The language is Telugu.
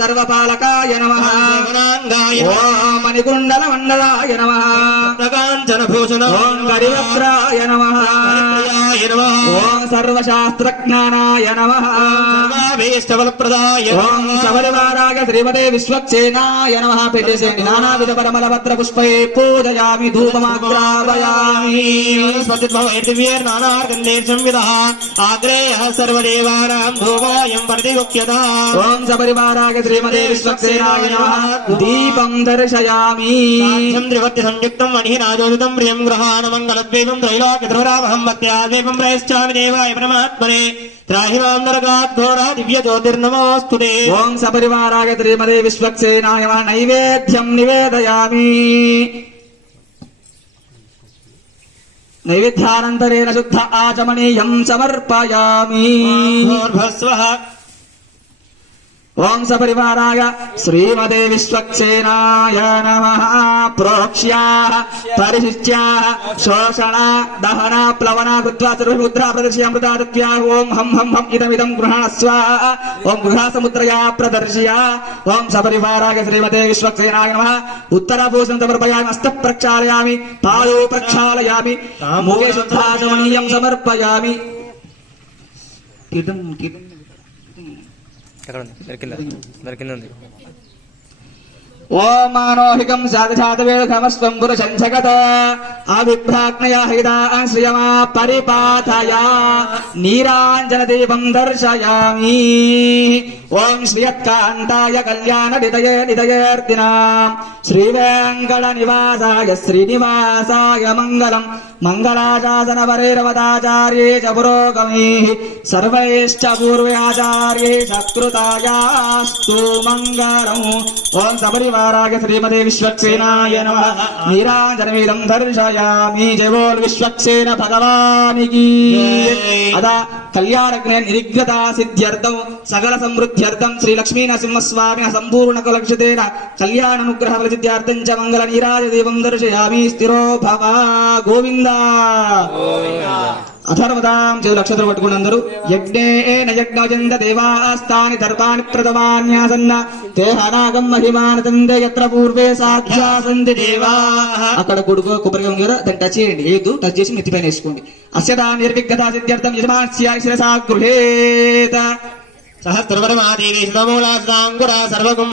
సర్వపాలకాయ నమ. ఓం మణికుండల మండలాయ నమ. కాంచన భూషణ. ఓం నమ. ప్రియాయ నమః ఓం సర్వశాస్త్రజ్ఞానాయ నమ. సర్వాభీష్టఫలప్రదాయ ఓం సబరివారాగ శ్రీమతే విశ్వక్సేనాయ నమ. పెట్టేసేయండి నానావిధ పరమల పత్ర పుష్పై పూజయామి ధూపమాగ్రాపయామి. ఆగ్రేయ సర్వదేవానాం భోగాయం ప్రతిగుప్యత. ఓం సబరివారాగ శ్రీమతే విశ్వక్సేనాయ నమ. దీపం దర్శయామి. త్రివర్తి సంయుక్తం మణి రాజోదితం ప్రియం గృహాణ మంగళద్వీపం త్రైలోక్య ధ్రువరామహం భక్త్యాద్వీపం ప్రయశ్చామి దేవాయ పరమాత్మనే త్రాహి మాం నరకాత్ ఘోరా దివ్య జ్యోతిర్నమోస్తుతే ఓం సపరివారాగ శ్రీమదే విశ్వక్సేనాయ నమః నైవేద్యం నివేదయామి ఓం సపరివారాయ శ్రీమదే విశ్వక్సేనాయ నమ. ప్రోక్ష్యా పరిశిష్ట్యా శోషణ దహన ప్లవన కృత్వా సర్వముద్రా ప్రదర్శయామృతాదత్యా ఓం హం హం హం ఇదమిదం గృహణస్వ. ఓం గృహాసముద్రయా ప్రదర్శయ. ఓం సపరివారాయ శ్రీమతే విశ్వక్సేనాయ నమ. ఉత్తరభూషణం సమర్పయామి హస్త ప్రక్షాళయామి పాదో ప్రక్షాళయామి శుద్ధాచమనీయం సమర్పయామి. కిదం కిదం ఎక్కడ ఉంది? దొరికిందా దొరికింది ఉంది. ఓం మానోహికం సాధశాతవేళమస్వం పురుషం జగత అవిభ్రాజ్ఞయా హిదా శ్రియమా పరిపాతయా. నీరాంజన దీపం దర్శయామి. ఓం శ్రియత్కాంతాయ కళ్యాణ నిదయే నిదయర్దినా శ్రీవేంకట నివాసాయ శ్రీనివాసాయ మంగళం. మంగళాచాసన వరేరవదాచార్యే చ పురోగమే. సర్వైశ్చ పూర్వాచార్యే ఆచార్యే మంగళం. ఓం సపరివారాయ శ్రీమతే విశ్వక్సేనాయ నమ. నీరాజనమీదం దర్శయామి. జయ బోల్ విశ్వక్సేన భగవానికి. అదా కళ్యాణజ్ఞ నిర్విఘ్నత సిద్ధ్యర్థం సకల సమృద్ధ్యర్థం శ్రీ లక్ష్మీ నరసింహస్వామిన సంపూర్ణ కలక్షితేన కళ్యాణానుగ్రహ ప్రసిద్ధ్యార్థం చ మంగళ నీరాజ దేవం దర్శయామి. స్థిరో భవ. గోవింద. అథర్వదాం చేతులు నక్షత్రం పట్టుకుని అందరూ. యజ్ఞేన యజ్ఞజంద దేవాస్తాని దర్భాని ప్రథమాన్యాసన్న తే హనాగం మహిమానతందే యత్ర పూర్వే సాధ్యాసంది దేవా. అక్కడ కొడుకు కొబ్బరిగా ఉంది కదా దాన్ని టచ్ చేయండి. ఏదు టచ్ చేసి నెత్తిపైన వేసుకోండి. అస్యదా నిర్విఘ్నత సిద్ధ్యర్థం యజమాన్స్య శిరసా గృహేత. సహస్రవరమాదేవి శతమూలా సర్వగుం